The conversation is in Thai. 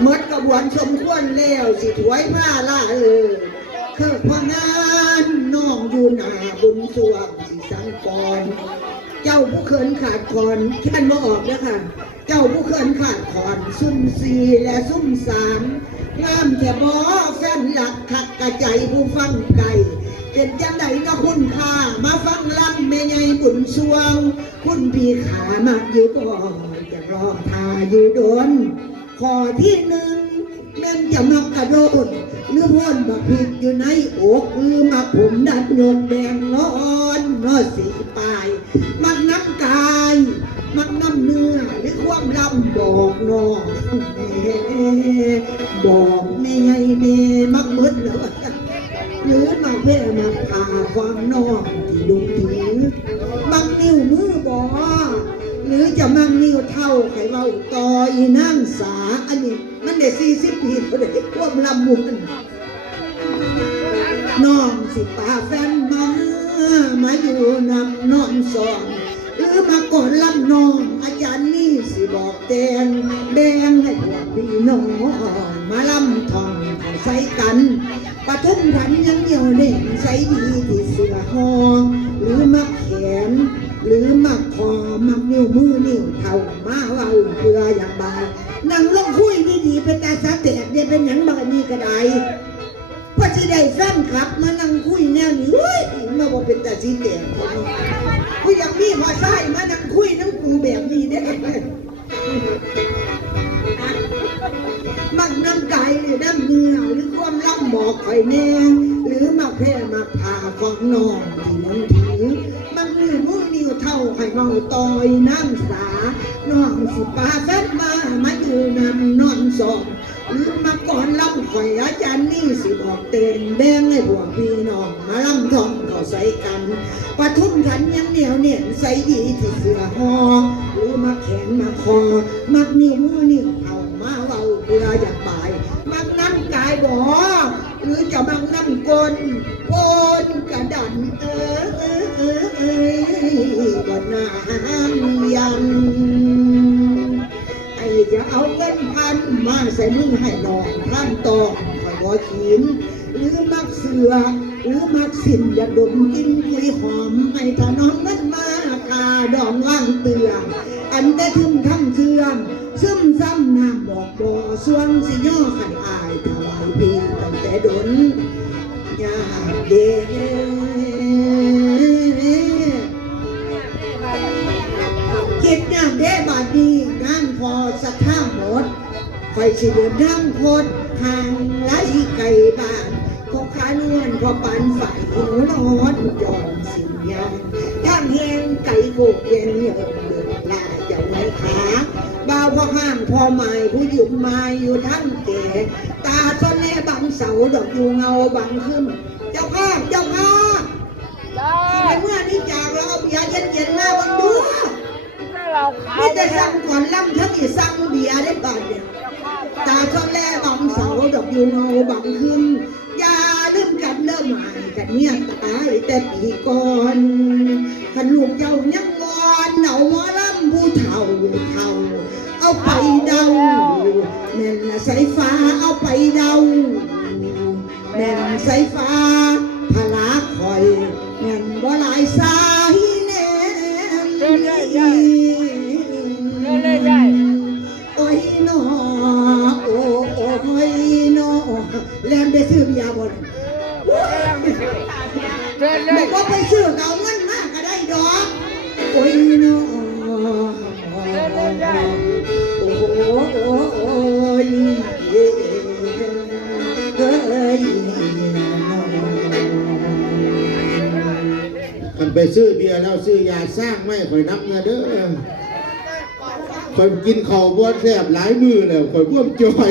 ควรสมควรแล้วสิถวยผ้าล่าเออเคิกพองานน้องอยู่หนาบุญสวงสิสังกรเจ้าผู้เขินขาดคอนแค่นมาออกเด้อค่ะเจ้าผู้เขินขาดคอนซุ่มสี่และซุ่มสามงามแค่บอแฟนหลักขักกระใจผู้ฟังไก่เป็นจังใดก็คุณค่ามาฟังลำแม่ใหญ่บุญสวง คุณพี่ขามากอยู่บ่จะรอทาอยู่โดน ข้อที่หนึ่งแม่นจะมักระโดดหรือพ่นบักผิดอยู่ในอกหรือมักผมดัดโยกแดงนอนนอสีปลาย มักน้ำกาย มักน้ำเนื้อหรือความลำบอกนองแม่บอกแม่ไงแม่มักมืดแล้วหรือมาเพ่มาพาความนองที่ดุถือ รือจะมักนิ้วเท่าไขเว้าต่อยนั่งสา อันนี้ มันได้สี่สิบปีก็ได้ความลำมุนน้องสิป่าแฟนมามาอยู่นำนอนสอนหรือมาก่อนลำน้อง อาจารย์นี่สิบอกแดงแดงให้พวกพี่น้องมาลำทองเขาใส่กันปทุมทันยังเหนียวเด่นใส่ดีที่เสือหอหรือมักแขน หรือมักคอมักนิ้วมือนิ้วเท่ามาเว้าเพื่ออย่างบายนั่งลงคุยดีๆเป็นตาสาแตกเนี่ยเป็นหยังบางนี้ก็ได้พอสิได้แฟนคลับมานั่งคุยแนวนี้เฮ้ยมาบอกเป็นตาสีแตกคนนี้กูอยากมีพอใส่มานั่งคุยน้ำกูแบบนี้ได้ไหมมักน้ำกายหรือน้ำเนื้อหรือความล่ำบอกคอยแน่หรือมักแพ้มักพาของนองที่น้อง เอาต่อยน้ำสา น้องสิปาแฟนมามาอยู่นำนอนสองหรือมาก่อนลำข่อยอาจารย์นี่สิบอกเต็นแบงให้พวกพี่น้องมาลำทองเขาใส่กันปทุมขันยังเหนียวเหนียนใส่ดีที่เสือหอหรือมาแขนมาคอ มักนิ้วมือนิ้วเท่ามาเว้าเพื่ออยากบายมักน้ำกายบ่ห รือจะมังน้ำกลโกนกระดันเออเออเออเออบ่น้ำยำไอ้จะเอาเงินพันมาใส่มือให้นองท่านตองคอยบ่ขีนหรือมักเสือหรือมักสินอย่าดมกิน สวงสิย่อขันอายถวายพี่ตั้งแต่ดนยาเดคิดยามเด้บาดนี้งานพอสักท่าหมดคอยสิเดินทางโคตรห่างไล่ไก่บ้านพอขานวลพอปันฝ่ายหูนอนจอนสิ่งยังย่างแหงไก่โกกเย็นเยอะ บ่าวพ่อห้างพ่อใหม่ผู้หยุดมาอยู่ทั้งแก่ตาซ้อนแน่บังเสาดอกอยู่เงาบังขึ้น เจ้าภาพเจ้าภาพได้ในเมื่อนี้จากเราเอาเบียร์เย็นๆมาบังดูถ้าเราขาไม่ยแต่สั่งก่อนล่ำทั้งอีสั่งเบียร์ได้ก่อนเนี่ยตาซ้อนแน่บังเสาดอกอยู่เงาบังขึ้นอย่าลืมกันเริ่มหมายกันเนี่ยตายแต่ปีก่อนขันลูกเจ้ายังงอนเอาหมอลำผู้ เฒ่าเฒ่าเอาไปเดาแม่นสายฟ้าเอาไปเดาแม่นสายฟ้าพลาคอยแม่นบ่หลายสายแน่โอ้ยนอโอ้โอ้ยนอแลมได้ซื้อเบียร์บ่เดินเลบอกว่าไปซื้อเอาเงินมากก็ได้ดอก นไปซื้อเบียร์แล้วซื้อยาสร้างไม่ข่อยนับเงินเด้อข่อยกินข้าวบ่แซ่บหลายมือแล้วข่อยบ่วมจอย